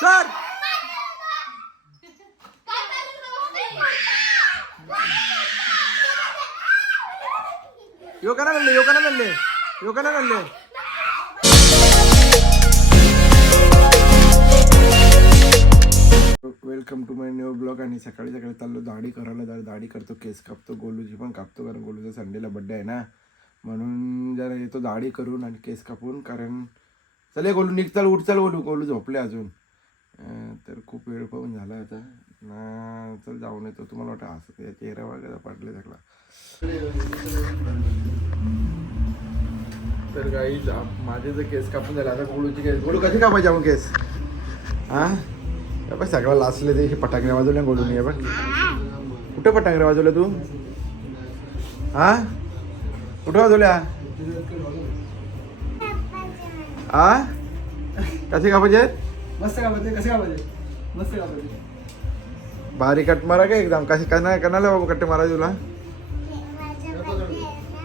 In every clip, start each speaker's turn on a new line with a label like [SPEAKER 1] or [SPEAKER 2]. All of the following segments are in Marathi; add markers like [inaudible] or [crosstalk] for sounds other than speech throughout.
[SPEAKER 1] सर यो करा नल्ले यो करा नल्ले welcome to my new blog आणि सकाळी सकाळी चाललो दाढी करायला. दाढी दाढी करतो केस कापतो गोलूची पण कापतो कारण गोलूचा संडेला बड्डे आहे ना. म्हणून जरा येतो दाढी करून आणि केस कापून कारण चले गोलू निघ उठताल उठ गोलू. गोलू झोपले अजून. तर खूप वेळ पाहून झाला आता. ना चल जाऊन येतो. तुम्हाला वाटतं असं त्या चेहरा वगैरे पडले सगळा. तर काही माझे जर केस कापून झाले आता गोलूची केस. गोळू कधी कापायचे आपण केस? हा? हे बघ सगळं लाचले ते फटाके वाजवले गोळून ये बघ. कुठं फटाके वाजवले तू? हा? कुठं वाजवल्या? आ कसे कापायचे आहेत?
[SPEAKER 2] मस्त कसे मस्त
[SPEAKER 1] भारी कट मारा का एकदम? कशी कना कणाला बाबू कट्टे मारा तुला.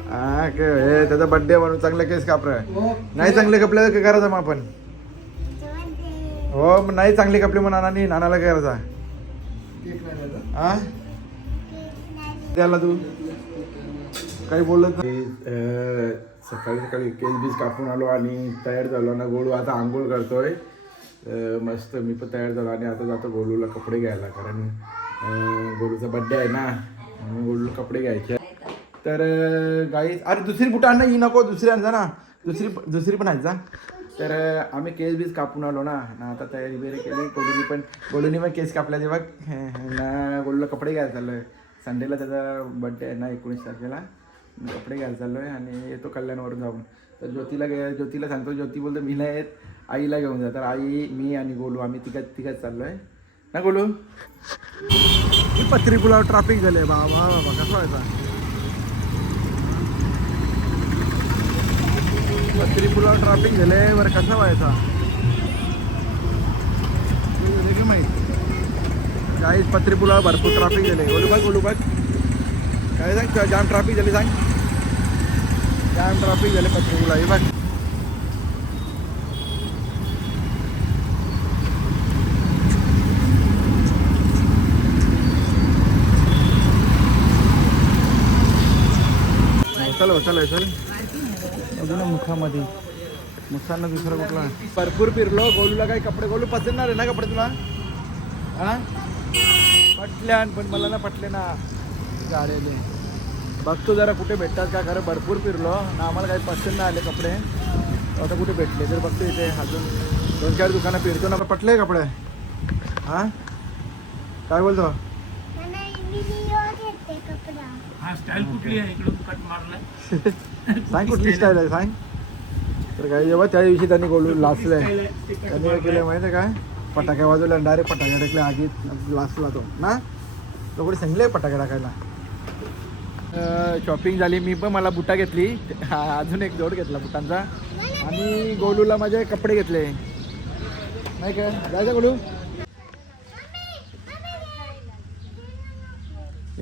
[SPEAKER 1] हा के हे त्याचा बड्डे म्हणून चांगले केस कापराय
[SPEAKER 2] हो.
[SPEAKER 1] नाही चांगले काय करायचं मग आपण. हो मग नाही चांगले कपले मग नानानी नानाला काय करायचा. हा? त्याला तू. काही बोलत नाही. सकाळी सकाळी केस बीस कापून आलो आणि तयार झालो ना गोलू आता आंघोळ करतोय. मस्त मी पण तयार झालो आणि आता जातो गोलूला कपडे घ्यायला कारण गोलूचा बड्डे आहे ना म्हणून गोलूला कपडे घ्यायचे. तर गाई अरे दुसरी बुटं आणणं ही नको दुसरी आणजा ना. दुसरी दुसरी पण आणजा तर आम्ही केस बीस कापून आलो ना ना आता तयारी बिरी केली गोलूनी पण गोलूनी पण केस कापला तेव्हा ना गोलूला कपडे घ्यायला चाललो आहे संडेला त्याचा बड्डे आहे ना एकोणीस तारखेला. कपडे घ्यायला चाललो आहे आणि येतो कल्याणवरून जाऊन. तर ज्योतीला ज्योतीला सांगतो ज्योती बोलतो मी नाही येत. आईला घेऊन जा. तर आई मी आणि गोलू आम्ही तिघत चाललो आहे ना गोलू? पत्री पुलावर ट्रॅफिक झाले बाबा बाबा कसं व्हायचा पत्री पुलावर ट्रॅफिक झाले बरं कसं व्हायचा माहीत? काही पत्री पुलावर भरपूर ट्रॅफिक झाले गोलू बघ गोलू बघ. काय सांग जाम ट्रॅफिक झाली सांग. जाम ट्रॅफिक झाले पत्री पुला हे बघ. चल हो, चल चल अजून मुखामध्ये. मुखांना दुसरा कुठला? भरपूर फिरलो गोलूला काही कपडे गोलू पसंतणार आहे ना कपडे तुला? हा? पटल्यान पण मला ना पटले ना. गाड्याने बघतो जरा कुठे भेटतात का खरं भरपूर फिरलो. ना आम्हाला काही पसंत नाही आले कपडे. आता कुठे भेटले? तर बघतो इथे अजून. दोन चार दुकानं फिरतो ना. पटले कपडे? हा? काय बोलतो?
[SPEAKER 2] हा स्टाईल कुठली आहे? इकडून कट मारलाय. [laughs]
[SPEAKER 1] सांग कुठली स्टाईल आहे सांग. तर काही जेव्हा त्या दिवशी त्यांनी गोलू लाचलंय त्यांनी काय केलं माहिती आहे काय? फटाके वाजवले डायरेक्ट फटाके टाकले आगीत लाचला तो. ना? तो कुठे सांगले फटाके टाकायला. शॉपिंग झाली. मी पण मला बुटा घेतली. अजून एक जोड घेतला बुटांचा. आणि गोलूला माझे कपडे घेतले. नाही काय जायचं गोलू.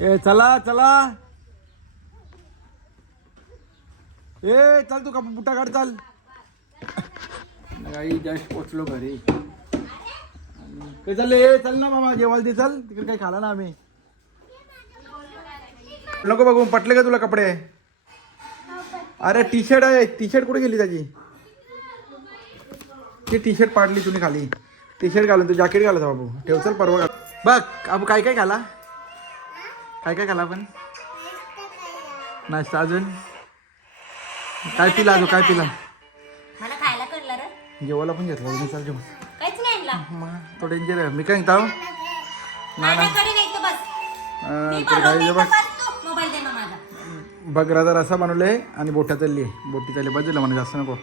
[SPEAKER 1] ए चला चला. ए चल तू का बुटा काढ चाल काही जस्ट पोचलो घरी. काय चालले ए चल ना मामा जेवायला दे चल. तिकडे काही खाला ना आम्ही. नको बघू पटले का तुला कपडे? अरे टी शर्ट आहे. टी शर्ट कुठे गेली त्याची? ती टी शर्ट पाडली तुम्ही खाली. टी शर्ट घालून तू जॅकेट घालायचा बाबू. ठेव चल परवा घाल. बघ अब काय काय खाला? काय काय खाला आपण? नाश्ता अजून? काय पिला अजून? काय पिला?
[SPEAKER 3] मला खायला कळलं रे.
[SPEAKER 1] जेवायला पण घेतला मी चाल जेवण.
[SPEAKER 3] काहीच नाही आणला.
[SPEAKER 1] मग तो डेंजर आहे. मी काय ना
[SPEAKER 3] माझ्याकडे नाही तर बस.
[SPEAKER 1] अं,
[SPEAKER 3] मी
[SPEAKER 1] तर काही
[SPEAKER 3] बनवते
[SPEAKER 1] बघ.
[SPEAKER 3] तर बस तू. मोबाईल दे माझा.
[SPEAKER 1] बकराचा रसा बनवले आणि बोटा चालली आहे. बोटी चालली बाजूला म्हणा जास्त नको.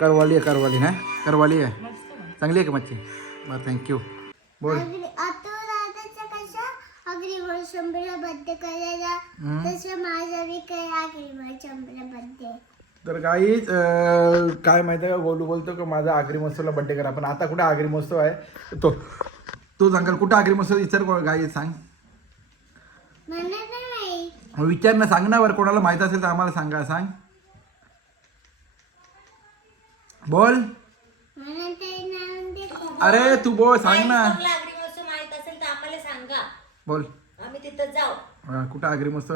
[SPEAKER 1] करवाली आहे करवाली ना करवाली आहे. चांगली आहे का मच्छी? बरं थँक्यू बोल.
[SPEAKER 4] शंभरला बर्थडे करायला तसं माझा बी काय आखरी शंभरला बर्थडे.
[SPEAKER 1] तर काहीच काय माहिती आहे का? गोलू बोलतो का? माझा आगरी महोत्सवला बड्डे करा. पण आता कुठे आगरी महोत्सव आहे? तो तो सांगाल कुठं आगरी महोत्सव विचार कोण गाई सांग. विचार ना सांग ना बरं कोणाला माहीत असेल तर आम्हाला सांगा सांग. बोल. अरे तू बोल सांग ना.
[SPEAKER 3] जयस्टोरला आगरी महोत्सव माहीत असेल तर आम्हाला सांगा.
[SPEAKER 1] बोल.
[SPEAKER 3] आम्ही तिथं जाऊ.
[SPEAKER 1] कुठं आगरी मस्त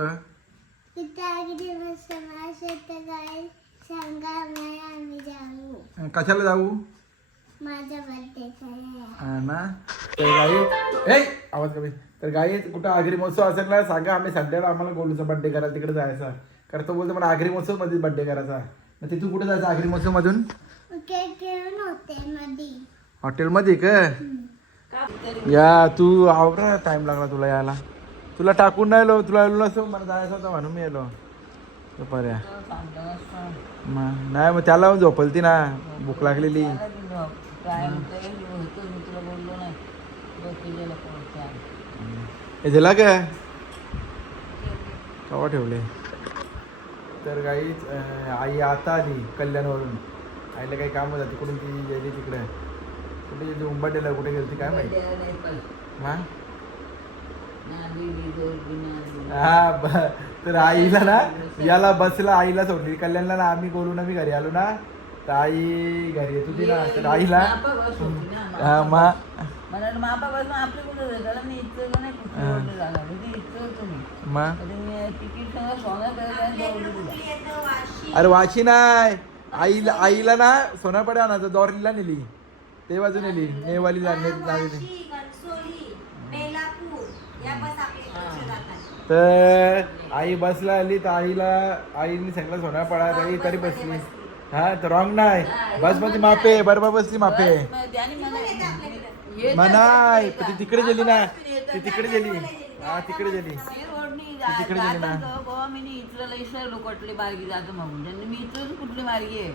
[SPEAKER 1] कशाला जाऊ? ना? तर गाई ए आवाज कमी. तर गाई कुठं आगरी महोत्सव असेल ना सांगा आम्ही संडेला आम्हाला गोलूचा बर्थडे करायला तिकडे जायचा. कारण तो बोलतो मला आगरी महोत्सवमध्ये बर्थडे करायचा. मग तिथून कुठे जायचं आगरी महोत्सव मधून
[SPEAKER 4] होते मध्ये
[SPEAKER 1] हॉटेलमध्ये का? या तू आवरा टाइम लागला तुला यायला. तुला टाकून नाही आलो तुला आलो नसतो मला जायचं होतं म्हणून मी आलो. दुपारी मग नाही मग त्याला झोपल ती ना भूक लागलेली. हे झाला का? कवा ठेवले? तर गाईच आई आता आली कल्याणवरून. आईला काही काम होतं तिकडून ती गेली तिकडे. कुठे गेली? उंबाटेला कुठे गेली काय माहिती? हा? हा तर आईला ना याला [laughs] बसला आईला सोडली. कल्याणला ना आम्ही बोलू ना मी घरी आलो ना. तर आई घरी येत होती ना. तर आईला हा मा
[SPEAKER 5] मला मापा बस आपले कुठे झालं मी इथं नाही कुठे झाला इथं तुम्ही
[SPEAKER 1] मा.
[SPEAKER 5] मी तिकीट सगळं सोनं करायला
[SPEAKER 1] अरे वाशी नाही. आईला आईला ना सोनापडे आणायचं दोरलीला नेली. ते बाजू नेली. नेवालीला ने- नेली
[SPEAKER 3] वाशी, घनसोली बेलापूर या बस आपल्या इकडच्या जातात
[SPEAKER 1] तर आई बसला आली तर आईला आईने सांगितलं सोनापडा तरी तरी बसली. हा तर रॉंग नाही. बसमध्ये मापे बरोबर बसली मापे मनाय पण ती तिकडे गेली ना. ती तिकडे गेली. हा तिकडे गेली. तिकडे गेली ना.
[SPEAKER 5] मी इथलं कुठली मार्गी जातो म्हणून मी इथलंच कुठली मार्गी आहे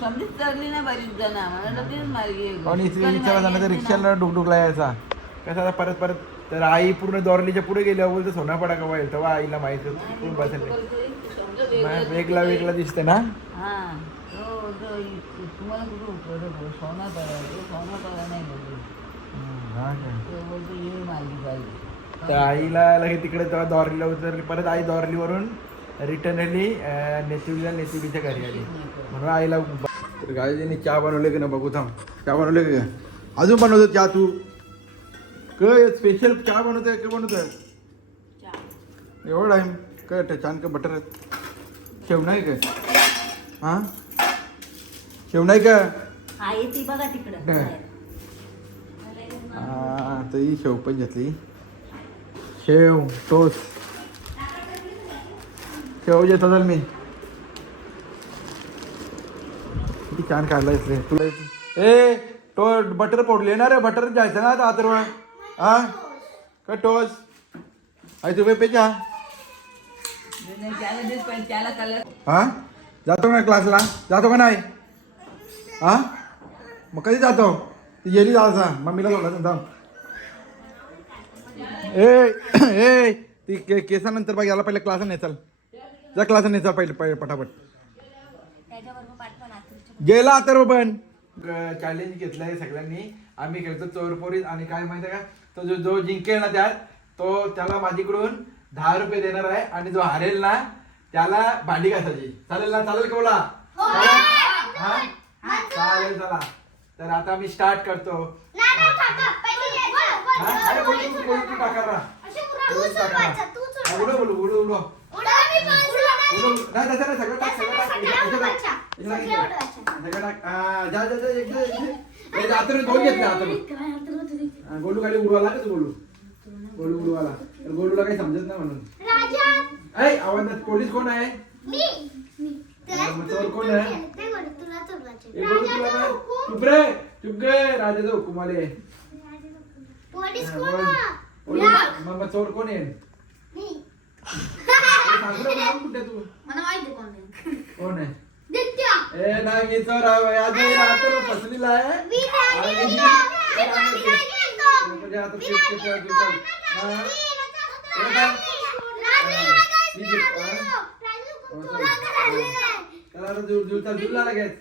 [SPEAKER 5] समजीत चढली ना बरीच जण मला तेच मार्गी आहे इथली
[SPEAKER 1] रिक्षाला डुकडुकला यायचा. कसा आता परत परत तर आई पूर्ण दोरलीच्या पुढे गेल्या बोलतो सोनापडा का येईल तेव्हा आईला माहिती होतं कोण बसेल ते.
[SPEAKER 5] समजा वेगळं
[SPEAKER 1] वेगळा दिसते ना?
[SPEAKER 5] हा. नाही
[SPEAKER 1] हा तर आईला लगे तिकडे तेव्हा दोरलीला उतरली परत आई दोरलीवरून रिटर्न आली अं, नेतिवीला नेतिवीच्या घरी आली. म्हणून आईला तर गायजीने चहा बनवले की ना बघू थांब. चहा बनवले का? अजून बनवतो चहा तू? क स्पेशल चहा बनवतोय का बनवतोय? एवढं टाईम काय वाटतं छान का बटर शेव नाही का? हां? शेव नाही का?
[SPEAKER 3] हा येते बघा तिकडं.
[SPEAKER 1] काय? हा तर ही शेव पण घेतली. शेव टोस्ट शेव घेत असेल मी. किती छान काढलाय रे तुला ए तो बटर फोडले ना रे? बटर जायचं ना आता अथर्व हा? का टोस्ट आई तू पे चहा
[SPEAKER 5] त्याला देत पाहिजे त्याला कलर
[SPEAKER 1] हा? जातो का क्लासला? जातो का नाही? हा? मग कधी जातो? ती गेली जायचा मम्मीला सोडला थांब ए ए ती के केसानंतर बघ याला पहिले क्लास नाही चल जा क्लास नाही चल पहिले पहिले पटापट. गेला तर पण चॅलेंज घेतलंय सगळ्यांनी. आम्ही खेळतो चोरपोरीत. आणि काय माहिती आहे का? तो जो जो जिंकेल ना त्यात तो त्याला माझ्याकडून दहा रुपये देणार आहे आणि जो हारेल ना त्याला भांडी घासायची. चालेल ना? चालेल का बोला? चालेल? हा? चालेल चला. तर आता मी स्टार्ट करतो. टाका ना. बोलू टाका ना. नाही, सगळं टाक, सगळं टाक. इकडं टाक. इकडं टाक. सगळं टाक. हा, जा, जा, जा, एक, दोन, घेतले हा, गोलू खाली उडवाला का तू गोलू गोलू उडवाला तर गोलूला काही समजत नाही म्हणून ऐ आवाज नाही. पोलीस कोण आहे मग चोर कोण आहे ए, गोलू तुला काय? चुप रे चुप राजाचा हुकुम आले
[SPEAKER 4] पोलीस कोण
[SPEAKER 1] बोल. पोलीस- मग मग चोर कोण आहे
[SPEAKER 4] मी मला माहिती कोण आहे?
[SPEAKER 1] कोण आहे
[SPEAKER 4] दित्या.
[SPEAKER 1] ए नाही मी चोर आहे. आज मी रात्र फसलेला आहे.
[SPEAKER 4] मी
[SPEAKER 1] आणि
[SPEAKER 4] मी
[SPEAKER 1] मी-
[SPEAKER 4] नाही मी नाही गेलतो.
[SPEAKER 1] म्हणजे आता हा? मी जे- हा? त्याला आता जुळ- जुळता जुळला लगेच.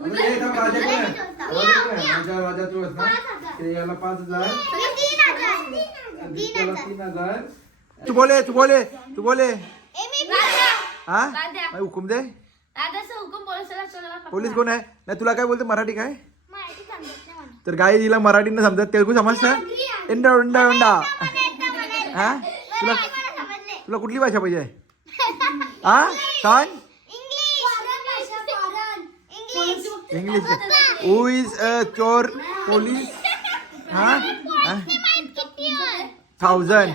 [SPEAKER 1] आता हे थांब, राजा कोण आहे? राजा कोण आहे? राजा राजा तू आहेस ना ते याला पाच हजार. आणि त्याला तीन हजार. तू बोले तू बोले तू बोले. हा? हुकुम दे? पोलीस कोण आहे? नाही तुला काय बोलते मराठी काय? तर गाई हिला मराठीनं समजत तेलगू समजतं? इंडा उंडा उंडा हा? तुला तुला कुठली भाषा पाहिजे? हा? सांग. इंग्लिश. हु इज अ चोर पोलीस हा? Thousand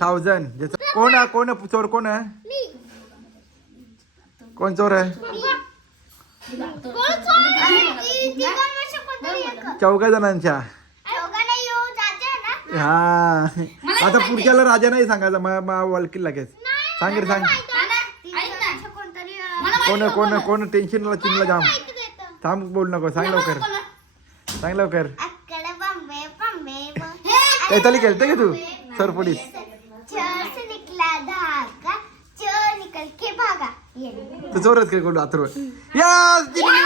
[SPEAKER 1] thousand. ज्याचं कोण आहे? कोण आहे? चोर कोण आहे? कोण चोर आहे? चौघा जणांच्या. हा. आता पुढच्याला राजा नाही सांगायचा. मा मा वळकील लगेच. सांग रे सांग. कोण कोण कोण टेन्शनला चिनला जाम. थांब बोल नको. सांग लवकर. सांग लवकर.
[SPEAKER 4] अक्कड बंबे बंबे
[SPEAKER 1] कैताली खेळते का तू? सर पोलीस
[SPEAKER 4] चोर से निकला धागा चोर निकल के भागा ये
[SPEAKER 1] तू चोरच काय अथर्व यस जिंकली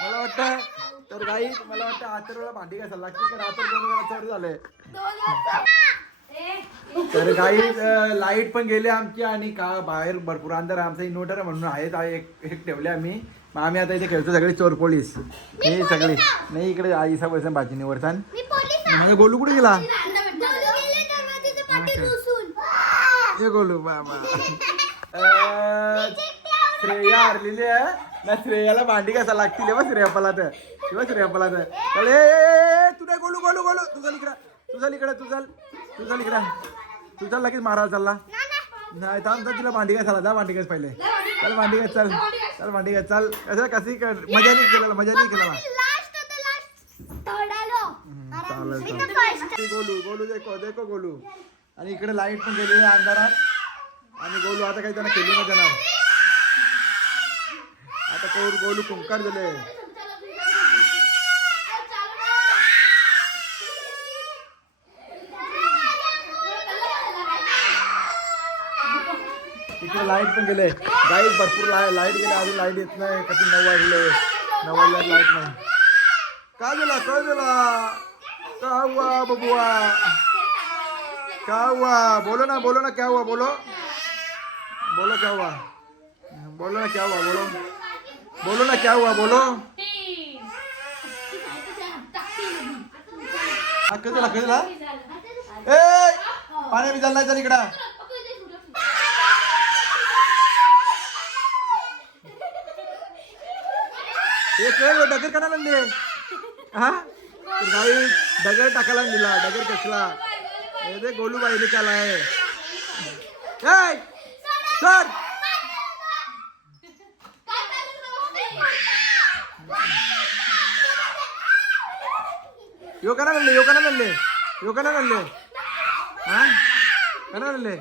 [SPEAKER 1] मला वाटतं तर काही मला वाटतं अथर्वला भांडी घासायला लागतील कारण अथर्व दोन वेळा चोर झाले. तर काही लाइट पण गेली आमची आणि का बाहेर भरपूर अंधार आहे. आमचा इन्व्हर्टर म्हणून आहेत आहे एक एक ठेवले आम्ही. मग आम्ही आता इथे खेळतो सगळे चोर पोलीस. हे सगळे. नाही इकडे आईसा बसन भाजी निवडतान माझा गोलू कुठे गेला? हे गोलू बाबा श्रेया हरलेली आहे. ना श्रेयाला भांडी कसा लागतील बघ श्रेया पलात. हे बघ श्रेया पलात. अरे ए, तू नाही गोलू गोलू गोलू. तुझा लिकडा तुझा लिकडा तुझा तुझा लिकडा तुझा लगेच मारा चालला. नाही थांब तर तिला भांडी घासायला जा भांडी घास पहिले. चल भांडी घास चल. चल भांडी घास चल. कसं कशी मजा नाही केलेला मजा नाही केला
[SPEAKER 4] थोडालो
[SPEAKER 1] चालेल
[SPEAKER 4] तर
[SPEAKER 1] गोलू गोलू देखो देखो गोलू. आणि इकडे लाइट पण गेलेली अंधारात. आणि गोलू आता काही त्यांना खेळू नाही देणार आता कोर गोलू कुंकार झाले. इकडे लाइट पण गेले. लाइट भरपूर लाइट गेले अजून लाइट येत नाही. कधी नऊ वाजले. नऊ वाजले लाइट नाही. काय झाला? काय झाला? का हुआ बबुआ? क्या हुआ? बोलो ना बोलो ना क्या हुआ? बोलो. बोलो क्या हुआ? बोलो ना क्या हुआ बोलो। बोलो ना क्या हुआ बोलो। हा, कधी झाला कधी झाला ए पाणी बी चाललाय चल इकडं। हे कळ डगर करायला आणले हा? भाई डगर टाकायला दिला डगर कसला हे ते गोलू बाईने त्याला आहे कर। योगा यो का योगा यो का योगा यो का आणले हा? का आणले